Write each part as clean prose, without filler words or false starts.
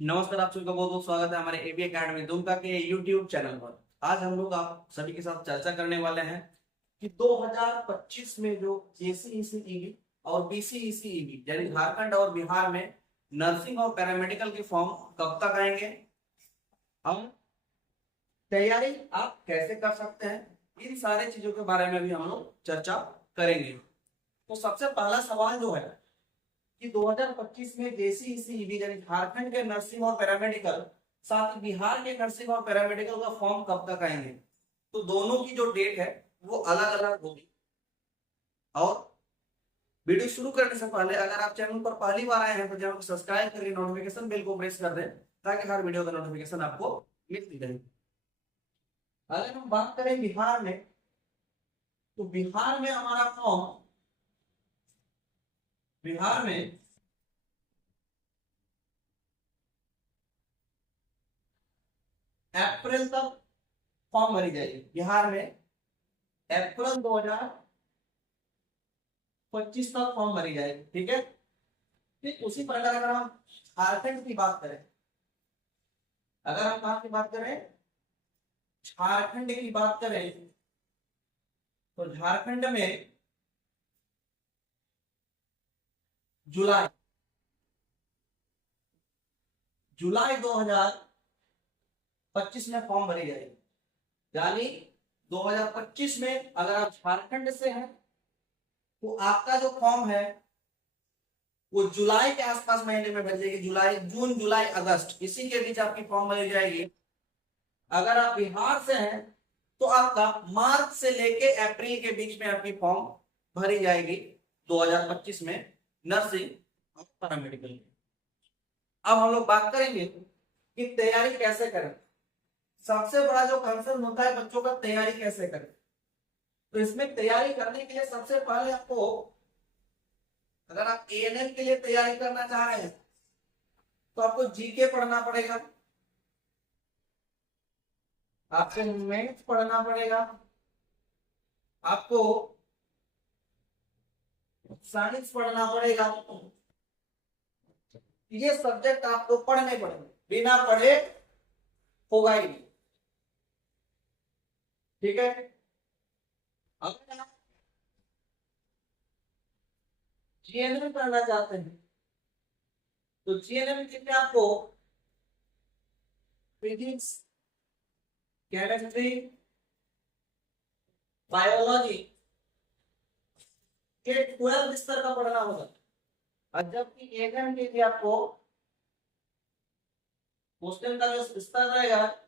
नमस्कार, आप सभी का बहुत बहुत स्वागत है हमारे एबी एकेडमी दुमका के यूट्यूब चैनल पर। आज हम लोग आप सभी के साथ चर्चा करने वाले हैं कि 2025 में जो जेसीईसीईबी और बीसीईसीईबी यानी झारखंड और बिहार में नर्सिंग और पैरामेडिकल के फॉर्म कब तक आएंगे और तैयारी आप कैसे कर सकते हैं, इन सारे चीजों के बारे में भी हम लोग चर्चा करेंगे। तो सबसे पहला सवाल जो है कि 2025 में जेसीईसीईबी यानी झारखंड के नर्सिंग और पैरामेडिकल साथ ही बिहार के नर्सिंग और पैरामेडिकल का फॉर्म कब तक आएंगे। तो दोनों की जो डेट है वो अलग अलग होगी। और वीडियो शुरू करने से पहले अगर आप चैनल पर पहली बार आए हैं तो चैनल को सब्सक्राइब करके नोटिफिकेशन बेल को प्रेस कर दें ताकि हर वीडियो का नोटिफिकेशन आपको मिलती रहे। अगर हम बात करें बिहार में, तो बिहार में हमारा फॉर्म बिहार में अप्रैल तक फॉर्म भरी जाएगी। बिहार में अप्रैल 2025 तक फॉर्म भरी जाएगी। ठीक है। फिर उसी प्रकार अगर हम झारखंड की बात करें, अगर हम कहाँ की बात करें, झारखंड की बात करें, तो झारखंड में जुलाई जुलाई 2025 में फॉर्म भरी जाएगी। यानी 2025 में अगर आप झारखंड से हैं तो आपका जो फॉर्म है वो जुलाई के आसपास महीने में भर जाएगी। जून जुलाई अगस्त इसी के बीच आपकी फॉर्म भरी जाएगी। अगर आप बिहार से हैं तो आपका मार्च से लेके अप्रैल के बीच में आपकी फॉर्म भरी जाएगी 2025 में नर्सिंग और पैरामेडिकल की। अब हम लोग बात करेंगे कि तैयारी कैसे करें। सबसे बड़ा जो कंसर्न होता है बच्चों का, तैयारी कैसे करें। तो इसमें तैयारी करने के लिए सबसे पहले आपको, अगर आप एएनएम के लिए तैयारी करना चाह रहे हैं तो आपको जीके पढ़ना पड़ेगा, आपको मैथ्स पढ़ना पड़ेगा, आपको साइंस पढ़ना पड़ेगा। ये सब्जेक्ट आपको पढ़ने पड़ेंगे, बिना पढ़े होगा ही नहीं। ठीक है। अगर आप जीएनएम करना चाहते हैं तो जीएनएम के लिए आपको फिजिक्स, केमिस्ट्री, बायोलॉजी के 12 स्तर का पढ़ना होगा। और जबकि एएनएम के लिए आपको क्वेश्चन का जो स्तर रहेगा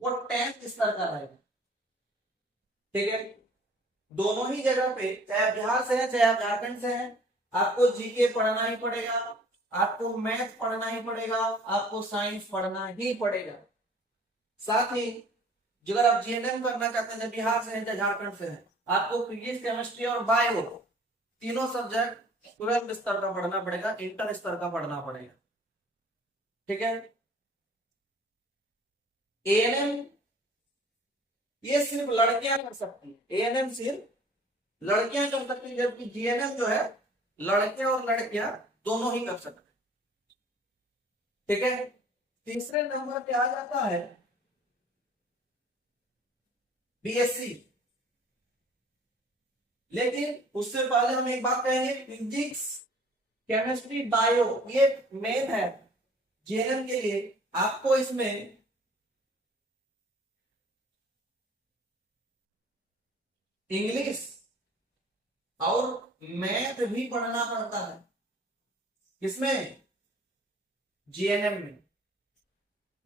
वो 10th स्तर का रहेगा। ठीक है। दोनों ही जगह पे, चाहे बिहार से है चाहे आप झारखंड से है, आपको जीके पढ़ना ही पड़ेगा, आपको मैथ पढ़ना ही पड़ेगा, आपको साइंस पढ़ना ही पड़ेगा। साथ ही जो अगर आप जीएनएम करना चाहते हैं, चाहे बिहार से है चाहे झारखंड से है, आपको फिजिक्स, केमिस्ट्री और बायो तीनों सब्जेक्ट 12 स्तर का पढ़ना पड़ेगा, इंटर स्तर का पढ़ना पड़ेगा। ठीक है। एएनएम ये सिर्फ लड़कियां कर सकती है, एएनएम सिर्फ लड़कियां कर सकती है, जबकि जीएनएम जो है लड़के और लड़कियां दोनों ही कर सकते हैं। ठीक है। तीसरे नंबर पे आ जाता है बीएससी। लेकिन उससे पहले हम एक बात कहेंगे, फिजिक्स, केमिस्ट्री, बायो ये मेन है जीएनएम के लिए। आपको इसमें इंग्लिश और मैथ भी पढ़ना पड़ता है। किसमें? जीएनएम में।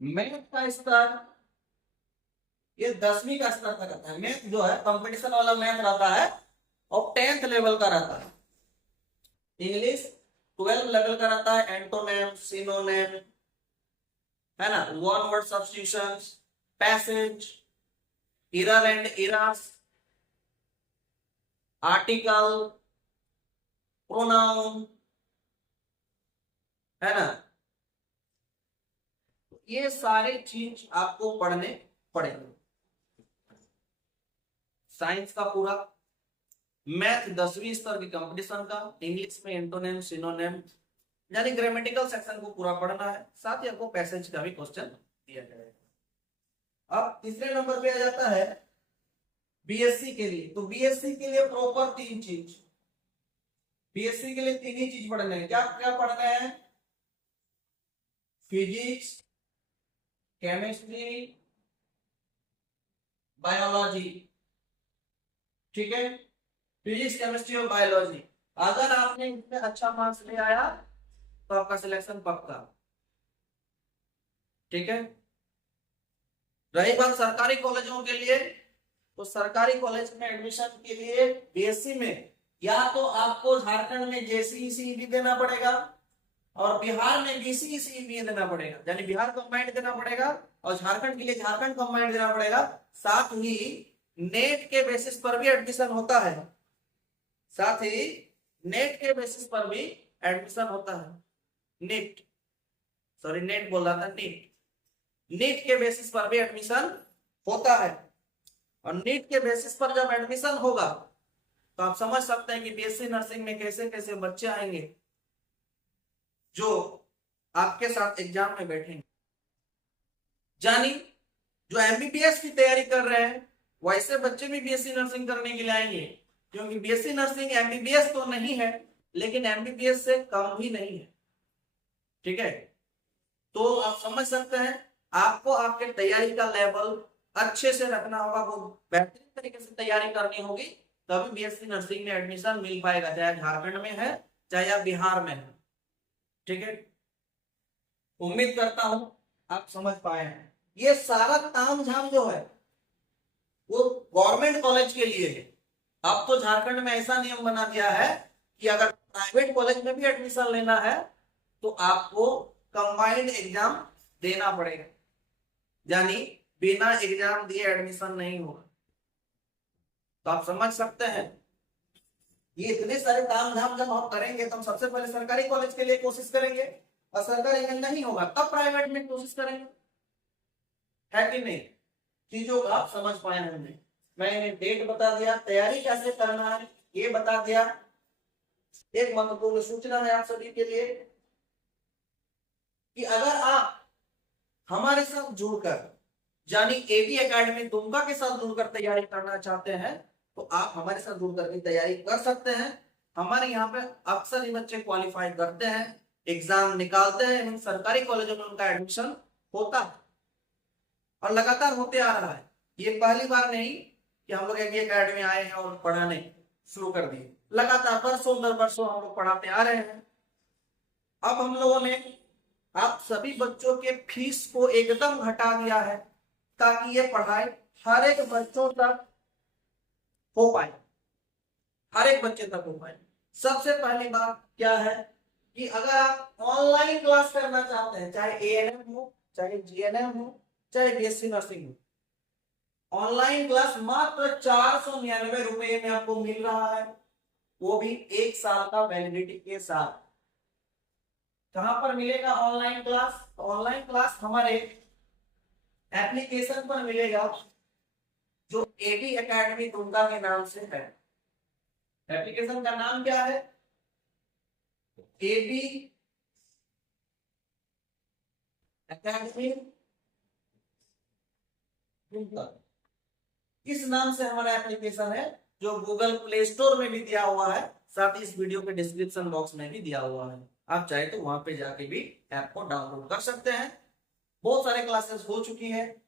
मैथ का स्तर ये 10वीं का स्तर तक रहता है। मैथ जो है कंपटीशन वाला मैथ रहता है और 10th लेवल का रहता है। इंग्लिश 12 लेवल का रहता है, एंटोनेम, सिनोनेम, है ना, one word substitutions, passage, error and errors, article, pronoun, है ना, ये सारी चीज आपको पढ़ने पड़ेंगे। साइंस का पूरा, मैथ 10वीं स्तर की कंपटीशन का, इंग्लिश में एंटोनेम, सिनोनेम, यानी ग्रामेटिकल सेक्शन को पूरा पढ़ना है, साथ ही आपको पैसेज का भी क्वेश्चन दिया जाएगा। अब तीसरे नंबर पे आ जाता है बीएससी के लिए। तो बीएससी के लिए प्रॉपर 3 चीज, बीएससी के लिए 3 ही चीज पढ़ने हैं। क्या क्या पढ़ना है? Physics, chemistry, biology. ठीक है, फिजिक्स, केमिस्ट्री और बायोलॉजी। अगर आपने इसमें अच्छा मार्क्स ले आया तो आपका सिलेक्शन पक्का। ठीक है, रही बात सरकारी कॉलेजों के लिए, तो सरकारी कॉलेज में एडमिशन के लिए बीएससी में या तो आपको झारखंड में जेसीईसीई देना पड़ेगा और बिहार में बीसीईसीई देना पड़ेगा, यानी बिहार कंबाइंड देना पड़ेगा और झारखंड के लिए झारखंड कंबाइंड देना पड़ेगा। साथ ही नेट के बेसिस पर भी एडमिशन होता है, साथ ही नेट के बेसिस पर भी एडमिशन होता है। नेट, सॉरी नेट बोल रहा था, नीट के बेसिस पर भी एडमिशन होता है। और नीट के बेसिस पर जब एडमिशन होगा तो आप समझ सकते हैं कि बीएससी नर्सिंग में कैसे कैसे बच्चे आएंगे जो आपके साथ एग्जाम में बैठेंगे। जानी जो एमबीबीएस की तैयारी कर रहे हैं वैसे बच्चे भी बीएससी नर्सिंग करने के लिए आएंगे, क्योंकि बीएससी नर्सिंग एमबीबीएस तो नहीं है लेकिन एमबीबीएस से कम भी नहीं है। ठीक है, तो आप समझ सकते हैं आपको आपके तैयारी का लेवल अच्छे से रखना होगा, वो बेहतरीन तरीके से तैयारी करनी होगी, तभी बीएससी नर्सिंग में एडमिशन मिल पाएगा, चाहे झारखंड में है चाहे आप बिहार में है। ठीक है, उम्मीद करता हूं आप समझ पाए हैं। ये सारा तामझाम जो है वो गवर्नमेंट कॉलेज के लिए है। अब तो झारखंड में ऐसा नियम बना दिया है कि अगर प्राइवेट कॉलेज में भी एडमिशन लेना है तो आपको कंबाइंड एग्जाम देना पड़ेगा, यानी बिना एग्जाम दिए एडमिशन नहीं होगा। तो आप समझ सकते हैं ये इतने सारे तामझाम जब हम करेंगे तो हम सबसे पहले सरकारी कॉलेज के लिए कोशिश करेंगे और सरकारी में नहीं होगा तब प्राइवेट में कोशिश करेंगे, है कि नहीं? चीजों का आप समझ पाए होंगे। मैंने डेट बता दिया, तैयारी कैसे करना है ये बता दिया। एक महत्वपूर्ण सूचना है आप सभी के लिए कि अगर आप हमारे साथ जुड़कर यानी एबी एकेडमी दुमका के साथ जुड़कर तैयारी करना चाहते हैं तो आप हमारे साथ जुड़कर भी तैयारी कर सकते हैं। हमारे यहाँ पे अक्सर ही बच्चे क्वालिफाई करते हैं, एग्जाम निकालते हैं, सरकारी कॉलेजों में उनका एडमिशन होता है और लगातार होते आ रहा है। ये पहली बार नहीं कि हम लोग एबी एकेडमी आए हैं और पढ़ाने शुरू कर दिए, लगातार वर्षों दर वर्षों हम लोग पढ़ाते आ रहे हैं। अब हम लोगों ने आप सभी बच्चों के फीस को एकदम घटा दिया है ताकि ये पढ़ाई हर एक बच्चों तक हो पाए, हर एक बच्चे तक हो पाए। सबसे पहली बात क्या है कि अगर आप ऑनलाइन क्लास करना चाहते हैं, चाहे एएनएम हो, चाहे जीएनएम हो, चाहे बीएससी नर्सिंग हो, ऑनलाइन क्लास मात्र 499 रुपए में आपको मिल रहा है, वो भी 1 साल का वैलिडिटी के साथ। कहां पर मिलेगा ऑनलाइन क्लास? ऑनलाइन क्लास हमारे एप्लीकेशन पर मिलेगा जो एबी एकेडमी दुमका के नाम से है। एप्लीकेशन का नाम क्या है? एबी एकेडमी दुमका, इस नाम से हमारा एप्लीकेशन है जो गूगल प्ले स्टोर में भी दिया हुआ है, साथ ही इस वीडियो के डिस्क्रिप्शन बॉक्स में भी दिया हुआ है। आप चाहे तो वहां पे जाके भी ऐप को डाउनलोड कर सकते हैं। बहुत सारे क्लासेस हो चुकी हैं,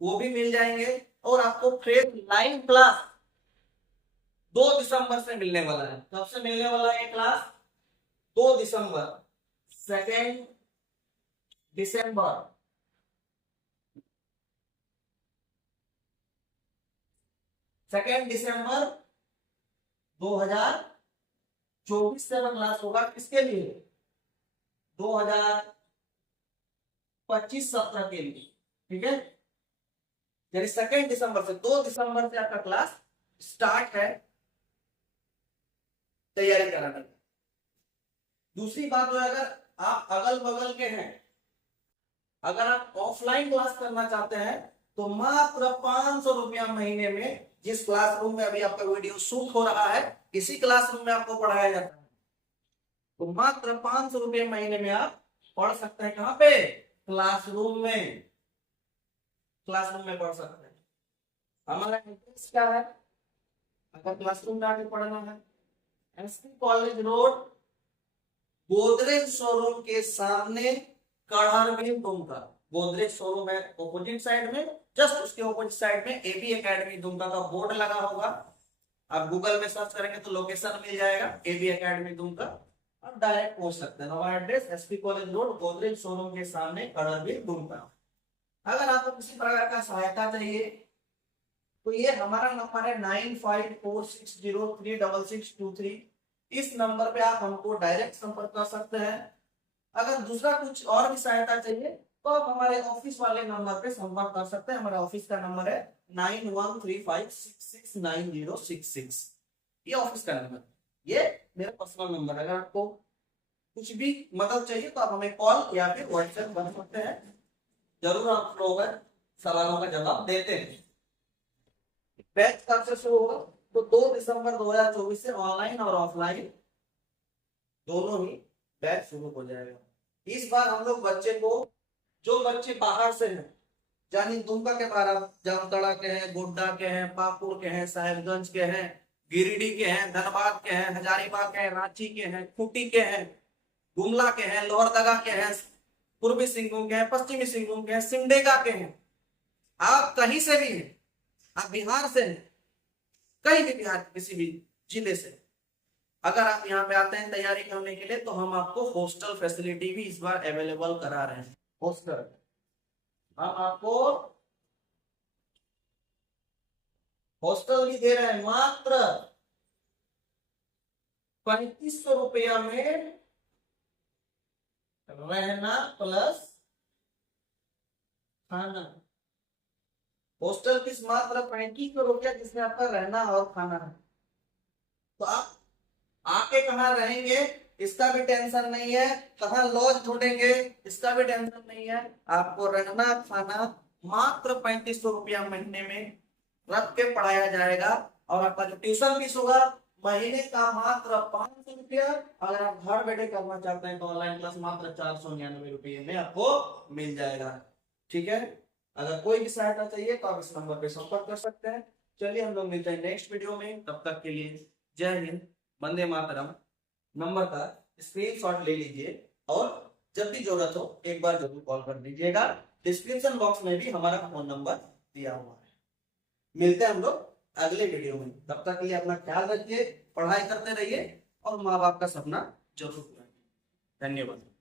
वो भी मिल जाएंगे और आपको फ्रेश लाइव क्लास 2 दिसंबर से मिलने वाला है। कब से मिलने वाला है क्लास? 2 दिसंबर, 2 दिसंबर। 2 दिसंबर 2024 से क्लास होगा। किसके लिए? 2025-27 के लिए। ठीक है, यानी 2 दिसंबर से 2 दिसंबर से आपका क्लास स्टार्ट है तैयारी कराने की। दूसरी बात जो अगर आप अगल बगल के हैं, अगर आप ऑफलाइन क्लास करना चाहते हैं तो मात्र 500 रुपया महीने में, जिस क्लासरूम में अभी आपका वीडियो शूट हो रहा है इसी क्लासरूम में आपको पढ़ाया जाता है, तो मात्र 500 रुपये महीने में आप पढ़ सकते हैं। कहाँ पे? क्लासरूम में। क्लासरूम में पढ़ सकते हैं। हमारा एड्रेस क्या है अगर क्लासरूम में आके पढ़ना है? SP college road, Godrej showroom के सामने, कढ़ारवीर दुमका। गोदरेज शोरूम है ऑपोजिट साइड में, जस्ट उसके ऑपोजिट साइड में एबी एकेडमी दुमका का बोर्ड लगा होगा। आप गूगल में सर्च करेंगे तो लोकेशन मिल जाएगा, एबी एकेडमी दुमका। आप डायरेक्ट पहुंच सकते हैं। हमारा address SP college road, Godrej showroom के सामने, कढ़ारवीर दुमका। अगर आपको किसी प्रकार का सहायता चाहिए तो ये हमारा नंबर है 9546036623। इस नंबर पे आप हमको डायरेक्ट संपर्क कर सकते हैं। अगर दूसरा कुछ और भी सहायता चाहिए तो आप हमारे ऑफिस वाले नंबर पे संपर्क कर सकते हैं। हमारा ऑफिस का नंबर है 9135669066। ये ऑफिस का नंबर, ये मेरा पर्सनल नंबर। अगर आपको कुछ भी मदद चाहिए तो आप हमें कॉल या फिर व्हाट्सएप कर सकते हैं। जरूर आप लोगों का सवालों का जवाब देते हैं। बैच कब से शुरू होगा? तो 2 दिसंबर 2024 से ऑनलाइन और ऑफलाइन दोनों ही बैच शुरू हो जाएगा। इस बार हम लोग बच्चे को, जो बच्चे बाहर से हैं, यानी दुमका के बाहर, जामताड़ा के हैं, गोड्डा के हैं, पाकुड़ के हैं, साहेबगंज के हैं, गिरिडीह के हैं, धनबाद के हैं, हजारीबाग के हैं, रांची के हैं, खूंटी के हैं, गुमला के हैं, लोहरदगा के हैं, पूर्वी सिंहभूम के हैं, पश्चिमी सिंहभूम के हैं, सिमडेगा के हैं। आप कहीं से भी हैं, आप बिहार से हैं, कहीं भी बिहार किसी भी जिले से, अगर आप यहाँ पे आते हैं तैयारी करने के लिए तो हम आपको हॉस्टल फैसिलिटी भी इस बार अवेलेबल करा रहे हैं। हॉस्टल हम आपको हॉस्टल भी दे रहे हैं मात्र 3500 रुपया में, रहना प्लस खाना। हॉस्टल फीस मात्र 3500 रुपया, जिसमें आपका रहना और खाना है। तो आप आके कहाँ रहेंगे इसका भी टेंशन नहीं है, कहाँ लॉज ढूंढेंगे इसका भी टेंशन नहीं है। आपको रहना खाना मात्र 3500 रुपया महीने में रख के पढ़ाया जाएगा। और आपका जो ट्यूशन फीस होगा महीने का मात्र 500 रुपया। अगर आप घर बैठे करना चाहते हैं तो ऑनलाइन क्लास मात्र 499 रुपये में आपको मिल जाएगा। ठीक है, अगर कोई भी सहायता चाहिए तो आप इस नंबर पे संपर्क कर सकते हैं। चलिए हम लोग मिलते हैं नेक्स्ट वीडियो में, तब तक के लिए जय हिंद, वंदे मातरम। नंबर का स्क्रीनशॉट ले लीजिए और जब भी जरूरत हो एक बार जरूर कॉल कर दीजिएगा। डिस्क्रिप्शन बॉक्स में भी हमारा फोन नंबर दिया हुआ है। मिलते हैं हम लोग अगले वीडियो में, तब तक के लिए अपना ख्याल रखिए, पढ़ाई करते रहिए और माँ बाप का सपना जरूर पूरा। धन्यवाद।